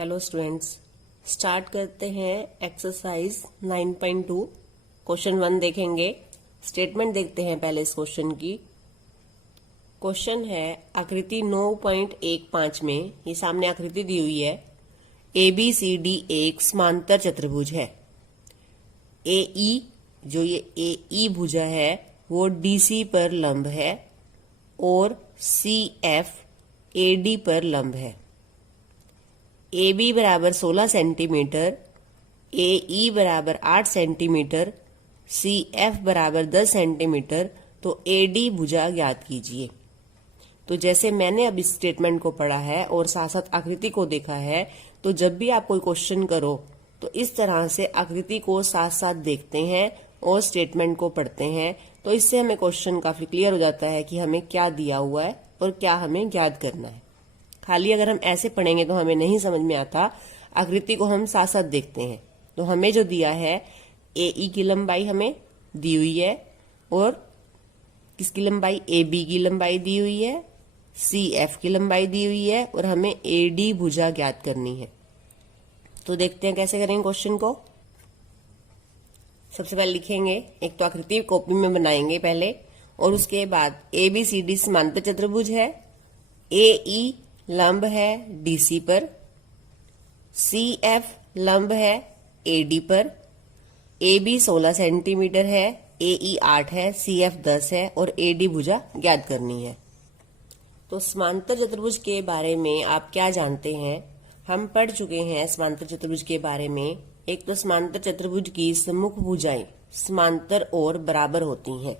Hello students, start करते हैं exercise 9.2। Question 1 देखेंगे। स्टेटमेंट देखते हैं पहले इस क्वेश्चन की। क्वेश्चन है आकृति 9.15 में, ये सामने आकृति दी हुई है। ABCD एक समांतर चतुर्भुज है। AE जो ये AE भुजा है वो DC पर लंब है और CF AD पर लंब है। AB बराबर 16 सेंटीमीटर, AE बराबर 8 सेंटीमीटर, CF बराबर 10 सेंटीमीटर, तो AD भुजा ज्ञात कीजिए। तो जैसे मैंने अब इस स्टेटमेंट को पढ़ा है और साथ साथ आकृति को देखा है, तो जब भी आप कोई क्वेश्चन करो तो इस तरह से आकृति को साथ साथ देखते हैं और स्टेटमेंट को पढ़ते हैं। तो इससे हमें क्वेश्चन काफी क्लियर हो जाता है कि हमें क्या दिया हुआ है और क्या हमें ज्ञात करना है। खाली अगर हम ऐसे पढ़ेंगे तो हमें नहीं समझ में आता। आकृति को हम साथ साथ देखते हैं। तो हमें जो दिया है AE की लंबाई हमें दी हुई है और किसकी लंबाई, AB की लंबाई दी हुई है, CF की लंबाई दी हुई है और हमें AD भुजा ज्ञात करनी है। तो देखते हैं कैसे करेंगे क्वेश्चन को। सबसे पहले लिखेंगे, एक तो आकृति कॉपी में बनाएंगे पहले और उसके बाद ABCD समांतर चतुर्भुज है। AE लंब है DC पर, CF लंब है AD पर, AB 16 सेंटीमीटर है, AE 8 है, CF 10 है और AD भुजा ज्ञात करनी है। तो समांतर चतुर्भुज के बारे में आप क्या जानते हैं? हम पढ़ चुके हैं समांतर चतुर्भुज के बारे में। एक तो समांतर चतुर्भुज की सम्मुख भुजाएं समांतर और बराबर होती हैं।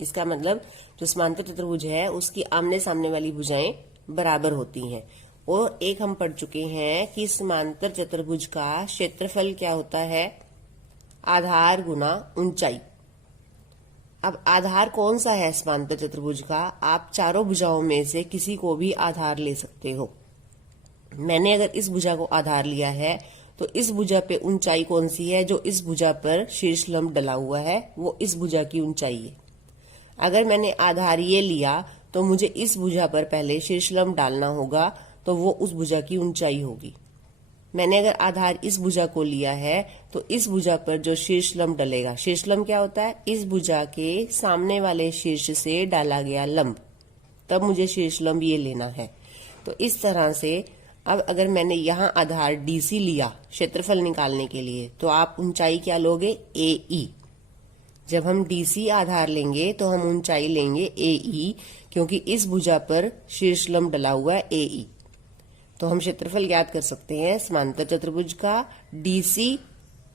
इसका मतलब जो समांतर चतुर्भुज है उसकी आमने सामने वाली भुजाएं बराबर होती हैं। और एक हम पढ़ चुके हैं कि समांतर चतुर्भुज का क्षेत्रफल क्या होता है, आधार गुना ऊंचाई। अब आधार कौन सा है समांतर चतुर्भुज का? आप चारों भुजाओं में से किसी को भी आधार ले सकते हो। मैंने अगर इस भुजा को आधार लिया है तो इस भुजा पे ऊंचाई कौन सी है? जो इस भुजा पर शीर्ष लंब डला हुआ है वो इस भुजा की ऊंचाई है। अगर मैंने आधार ये लिया तो मुझे इस भुजा पर पहले शीर्षलंब डालना होगा, तो वो उस भुजा की ऊंचाई होगी। मैंने अगर आधार इस भुजा को लिया है तो इस भुजा पर जो शीर्षलंब डलेगा, शीर्षलंब क्या होता है? इस भुजा के सामने वाले शीर्ष से डाला गया लंब, तब मुझे शीर्षलंब ये लेना है। तो इस तरह से अब अगर मैंने यहाँ आधार DC लिया क्षेत्रफल निकालने के लिए, तो आप ऊंचाई क्या लोगे? AE। जब हम DC आधार लेंगे तो हम ऊंचाई लेंगे AE, क्योंकि इस भुजा पर शीर्षलंब डला हुआ है AE। तो हम क्षेत्रफल ज्ञात कर सकते हैं समांतर चतुर्भुज का, DC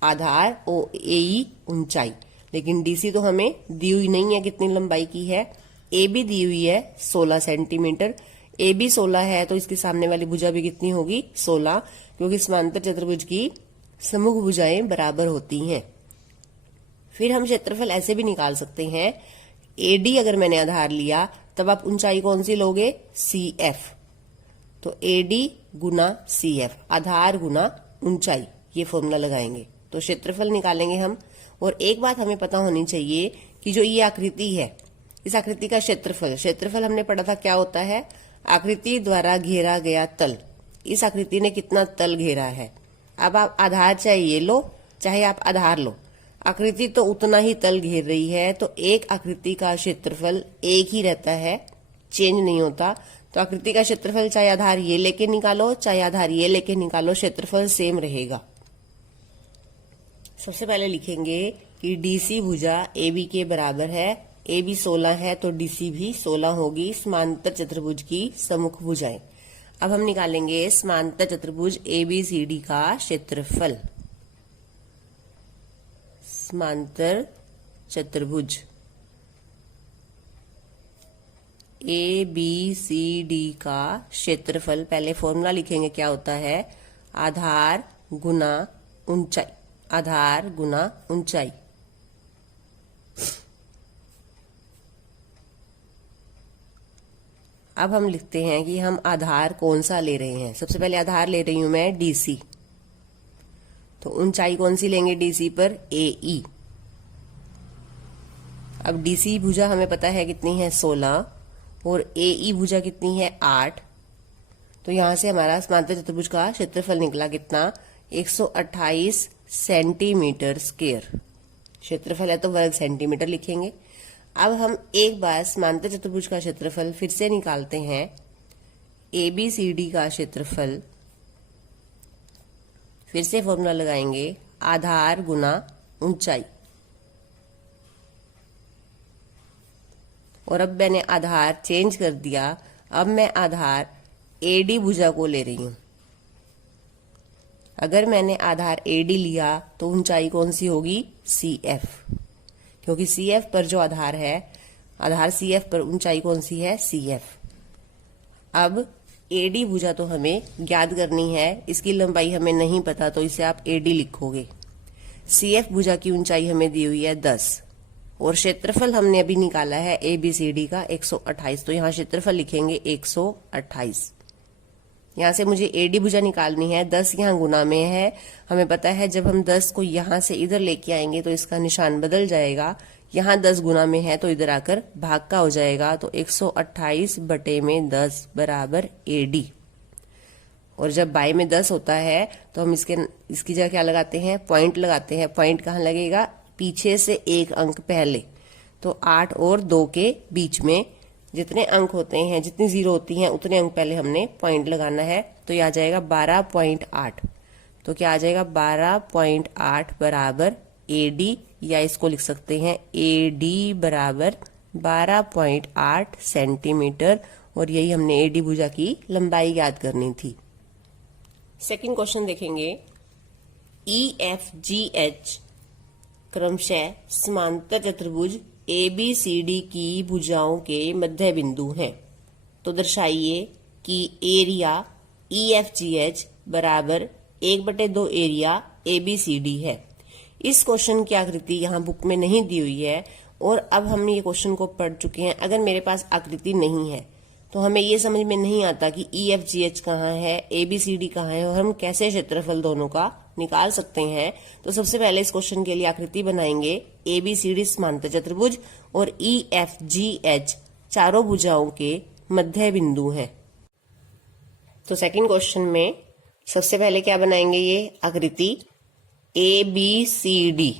आधार और AE ऊंचाई। लेकिन DC तो हमें दी हुई नहीं है कितनी लंबाई की है। AB दी हुई है 16 सेंटीमीटर। AB 16 है तो इसके सामने वाली भुजा भी कितनी होगी? 16, क्योंकि समांतर चतुर्भुज की सम्मुख भुजाएं बराबर होती हैं। फिर हम क्षेत्रफल ऐसे भी निकाल सकते हैं, AD अगर मैंने आधार लिया तब आप ऊंचाई कौन सी लोगे? CF। तो AD गुना CF, आधार गुना ऊंचाई, ये फॉर्मूला लगाएंगे तो क्षेत्रफल निकालेंगे हम। और एक बात हमें पता होनी चाहिए कि जो ये आकृति है, इस आकृति का क्षेत्रफल हमने पढ़ा था क्या होता है? आकृति द्वारा घेरा गया तल। इस आकृति ने कितना तल घेरा है? अब आप आधार चाहे ये लो चाहे आप आधार लो, आकृति तो उतना ही तल घेर रही है। तो एक आकृति का क्षेत्रफल एक ही रहता है, चेंज नहीं होता। तो आकृति का क्षेत्रफल चाहे आधार ये लेके निकालो चाहे आधार ये लेके निकालो, क्षेत्रफल सेम रहेगा। सबसे पहले लिखेंगे कि DC भुजा AB के बराबर है। AB 16 है तो DC भी 16 होगी। समांतर चतुर्भुज की सम्मुख भुजाएं। अब हम निकालेंगे समांतर चतुर्भुज ABCD का क्षेत्रफल। समांतर चतुर्भुज ABCD का क्षेत्रफल, पहले फॉर्मूला लिखेंगे क्या होता है? आधार गुना ऊंचाई, आधार गुना ऊंचाई। अब हम लिखते हैं कि हम आधार कौन सा ले रहे हैं। सबसे पहले आधार ले रही हूं मैं DC, तो ऊंचाई कौन सी लेंगे DC पर? AE। अब DC भुजा हमें पता है कितनी है? 16 और AE भुजा कितनी है? 8। तो यहां से हमारा समांतर चतुर्भुज का क्षेत्रफल निकला कितना, 128 सेंटीमीटर स्क्वायर। क्षेत्रफल है तो वर्ग सेंटीमीटर लिखेंगे। अब हम एक बार समांतर चतुर्भुज का क्षेत्रफल फिर से निकालते हैं। ABCD का क्षेत्रफल, फिर से फॉर्मूला लगाएंगे, आधार गुना ऊंचाई। और अब मैंने आधार चेंज कर दिया, अब मैं आधार AD भुजा को ले रही हूं। अगर मैंने आधार AD लिया तो ऊंचाई कौन सी होगी, CF, क्योंकि CF पर जो आधार है, आधार CF पर ऊंचाई कौन सी है, CF। अब AD भुजा तो हमें ज्ञात करनी है, इसकी लंबाई हमें नहीं पता तो इसे आप AD लिखोगे। CF भुजा की ऊंचाई हमें दी हुई है 10 और क्षेत्रफल हमने अभी निकाला है ABCD का 128, तो यहाँ क्षेत्रफल लिखेंगे 128। यहाँ से मुझे AD भुजा निकालनी है, 10 यहाँ गुना में है। हमें पता है जब हम 10 को यहाँ से इधर लेके आएंगे तो इसका निशान बदल जाएगा। यहाँ 10 गुना में है तो इधर आकर भाग का हो जाएगा, तो 128 बटे में 10 बराबर AD। और जब बाय में 10 होता है तो हम इसकी जगह क्या लगाते हैं, पॉइंट लगाते हैं। पॉइंट कहाँ लगेगा, पीछे से एक अंक पहले। तो 8 और 2 के बीच में जितने अंक होते हैं, जितनी जीरो होती हैं, उतने अंक पहले हमने पॉइंट लगाना है। तो यह आ जाएगा 12.8। तो क्या आ जाएगा, 12.8 बराबर AD, या इसको लिख सकते हैं AD बराबर 12.8 सेंटीमीटर। और यही हमने AD भुजा की लंबाई याद करनी थी। सेकंड क्वेश्चन देखेंगे। EFGH क्रमशः समांतर चतुर्भुज ABCD की भुजाओं के मध्य बिंदु हैं, तो दर्शाइए कि एरिया EFGH बराबर 1/2 एरिया ABCD है। इस क्वेश्चन की आकृति यहाँ बुक में नहीं दी हुई है और अब हमने ये क्वेश्चन को पढ़ चुके हैं। अगर मेरे पास आकृति नहीं है तो हमें ये समझ में नहीं आता कि EFGH कहाँ है, ABCD कहाँ है और हम कैसे क्षेत्रफल दोनों का निकाल सकते हैं। तो सबसे पहले इस क्वेश्चन के लिए आकृति बनाएंगे। ABCD समांतर चतुर्भुज और EFGH चारों भुजाओं के मध्य बिंदु हैं। तो सेकंड क्वेश्चन में सबसे पहले क्या बनाएंगे, ये आकृति ABCD,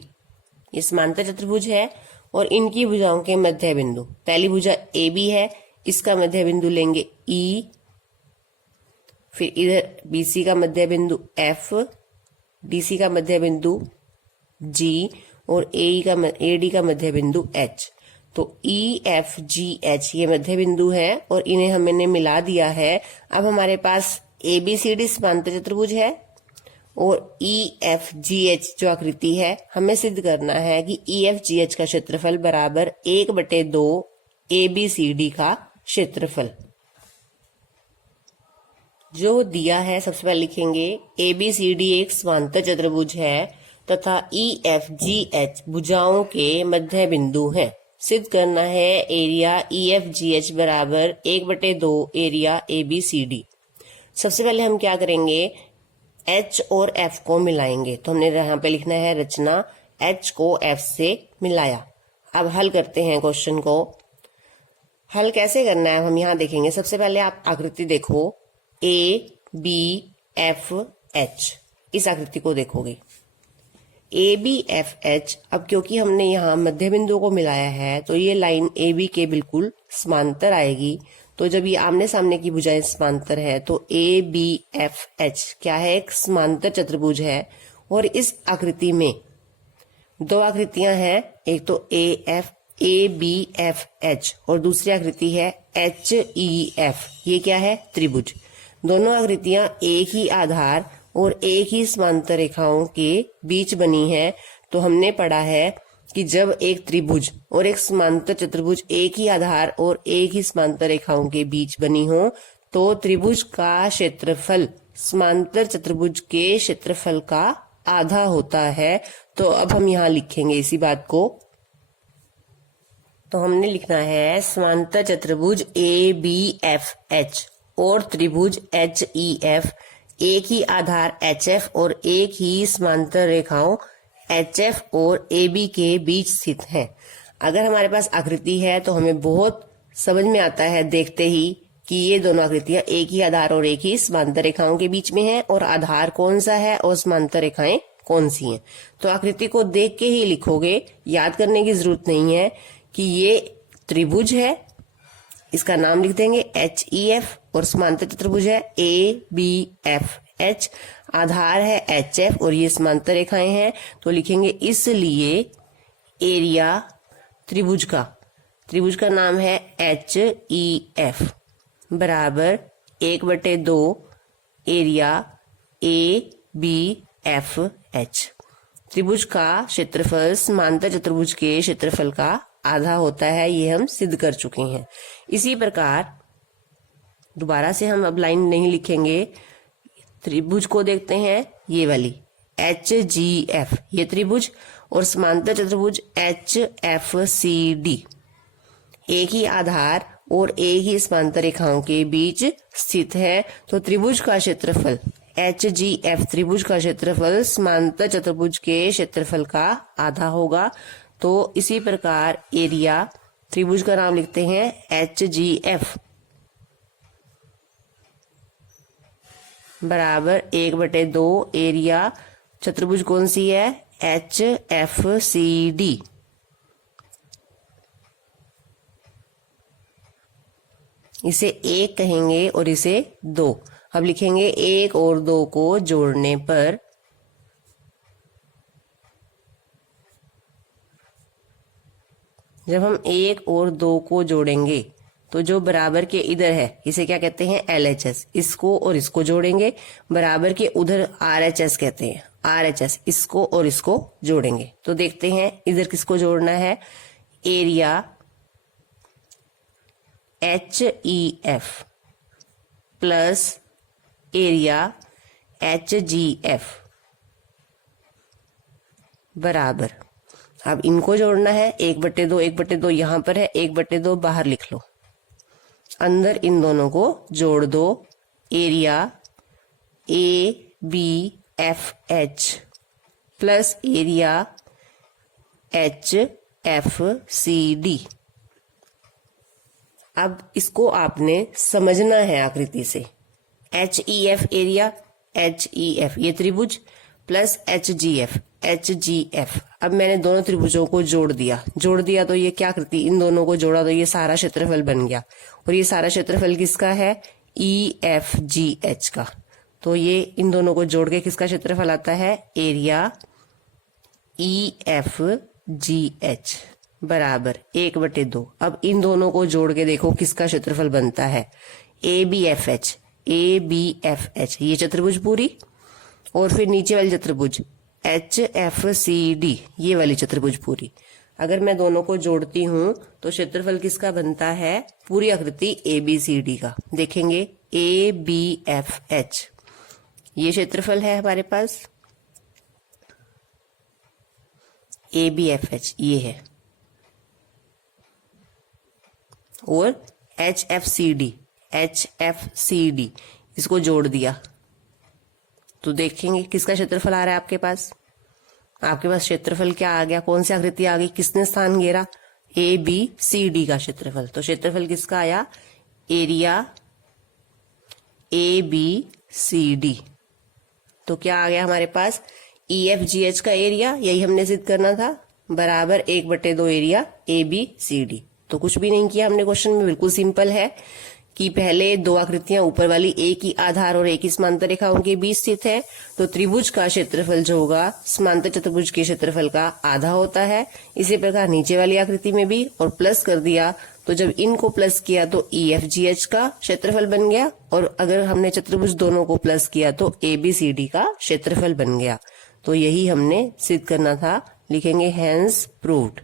ये समांतर चतुर्भुज है और इनकी भुजाओं के मध्य बिंदु। पहली भुजा AB है, इसका मध्य बिंदु लेंगे E, फिर इधर BC का मध्य बिंदु F, DC का मध्य बिंदु G और AD का मध्य बिंदु H। तो EFGH ये मध्य बिंदु है और इन्हें हमने मिला दिया है। अब हमारे पास ABCD समांतर चतुर्भुज है और EFGH जो आकृति है, हमें सिद्ध करना है कि EFGH का क्षेत्रफल बराबर 1/2 ABCD का क्षेत्रफल। जो दिया है सबसे पहले लिखेंगे ABCD एक समांतर चतुर्भुज है तथा EFGH भुजाओं के मध्य बिंदु हैं। सिद्ध करना है एरिया EFGH बराबर 1/2 एरिया ABCD। सबसे पहले हम क्या करेंगे, H और F को मिलाएंगे। तो हमने यहाँ पे लिखना है रचना, H को F से मिलाया। अब हल करते हैं क्वेश्चन को। हल कैसे करना है हम यहाँ देखेंगे। सबसे पहले आप आकृति देखो, ABFH, इस आकृति को देखोगे ABFH। अब क्योंकि हमने यहाँ मध्य बिंदु को मिलाया है तो ये लाइन AB के बिल्कुल समांतर आएगी। तो जब ये आमने सामने की भुजाएं समांतर है तो ABFH क्या है, एक समांतर चतुर्भुज है। और इस आकृति में दो आकृतियां हैं, एक तो ABFH और दूसरी आकृति है HEF। ये क्या है, त्रिभुज। दोनों आकृतियां एक ही आधार और एक ही समांतर रेखाओं के बीच बनी है। तो हमने पढ़ा है कि जब एक त्रिभुज और एक समांतर चतुर्भुज एक ही आधार और एक ही समांतर रेखाओं के बीच बनी हो तो त्रिभुज का क्षेत्रफल समांतर चतुर्भुज के क्षेत्रफल का आधा होता है। तो अब हम यहाँ लिखेंगे इसी बात को। तो हमने लिखना है समांतर चतुर्भुज ABFH और त्रिभुज HEF एक ही आधार HF और एक ही समांतर रेखाओं HF और AB के बीच स्थित है। अगर हमारे पास आकृति है तो हमें बहुत समझ में आता है देखते ही कि ये दोनों आकृतियां एक ही आधार और एक ही समांतर रेखाओं के बीच में हैं और आधार कौन सा है और समांतर रेखाएं कौन सी हैं। तो आकृति को देख के ही लिखोगे, याद करने की जरूरत नहीं है कि ये त्रिभुज है, इसका नाम लिख देंगे HEF, और समांतर चतुर्भुज है ABFH, आधार है HF और ये समांतर रेखाएं हैं, तो लिखेंगे इसलिए एरिया त्रिभुज का नाम है HEF बराबर 1/2 एरिया ABFH। त्रिभुज का क्षेत्रफल समांतर चतुर्भुज के क्षेत्रफल का आधा होता है, ये हम सिद्ध कर चुके हैं। इसी प्रकार दोबारा से हम अब लाइन नहीं लिखेंगे, त्रिभुज को देखते हैं, ये वाली HGF ये त्रिभुज और समांतर चतुर्भुज HFCD एक ही आधार और एक ही समांतर रेखाओं के बीच स्थित है। तो त्रिभुज का क्षेत्रफल HGF त्रिभुज का क्षेत्रफल समांतर चतुर्भुज के क्षेत्रफल का आधा होगा। तो इसी प्रकार एरिया त्रिभुज का नाम लिखते हैं HGF बराबर 1/2 एरिया चतुर्भुज कौन सी है HFCD। इसे 1 कहेंगे और इसे 2। अब लिखेंगे 1 और 2 को जोड़ने पर जब हम 1 और 2 को जोड़ेंगे तो जो बराबर के इधर है इसे क्या कहते हैं LHS, इसको और इसको जोड़ेंगे, बराबर के उधर RHS कहते हैं RHS, इसको और इसको जोड़ेंगे। तो देखते हैं इधर किसको जोड़ना है, area HEF plus area HGF बराबर, अब इनको जोड़ना है 1/2 1/2 यहां पर है, 1/2 बाहर लिख लो, अंदर इन दोनों को जोड़ दो, area ABFH plus area HFCD। अब इसको आपने समझना है आकृति से, HEF एरिया HEF ये त्रिभुज प्लस HGF। अब मैंने दोनों त्रिभुजों को जोड़ दिया तो ये क्या आकृति, इन दोनों को जोड़ा तो ये सारा क्षेत्रफल बन गया, और ये सारा क्षेत्रफल किसका है EFGH का। तो ये इन दोनों को जोड़ के किसका क्षेत्रफल आता है, एरिया EFGH बराबर 1/2। अब इन दोनों को जोड़ के देखो किसका क्षेत्रफल बनता है, ABFH ये चतुर्भुज पूरी, और फिर नीचे वाली चतुर्भुज HFCD ये वाली चतुर्भुज पूरी। अगर मैं दोनों को जोड़ती हूं तो क्षेत्रफल किसका बनता है, पूरी आकृति ABCD का। देखेंगे ABFH ये क्षेत्रफल है हमारे पास, ABFH ये है, और HFCD इसको जोड़ दिया तो देखेंगे किसका क्षेत्रफल आ रहा है आपके पास क्षेत्रफल क्या आ गया, कौन सी आकृति आ गई, किसने स्थान घेरा, ABCD का क्षेत्रफल। तो क्षेत्रफल किसका आया, एरिया ABCD। तो क्या आ गया हमारे पास, EFGH का एरिया, यही हमने सिद्ध करना था, बराबर 1/2 एरिया ABCD। तो कुछ भी नहीं किया हमने क्वेश्चन में, बिल्कुल सिंपल है कि पहले दो आकृतियां ऊपर वाली एक ही आधार और एक ही समांतर रेखाओं के बीच स्थित है, तो त्रिभुज का क्षेत्रफल जो होगा समांतर चतुर्भुज के क्षेत्रफल का आधा होता है। इसी प्रकार नीचे वाली आकृति में भी, और प्लस कर दिया तो जब इनको प्लस किया तो EFGH का क्षेत्रफल बन गया, और अगर हमने चतुर्भुज दोनों को प्लस किया तो ABCD का क्षेत्रफल बन गया। तो यही हमने सिद्ध करना था, लिखेंगे हेंस प्रूव्ड।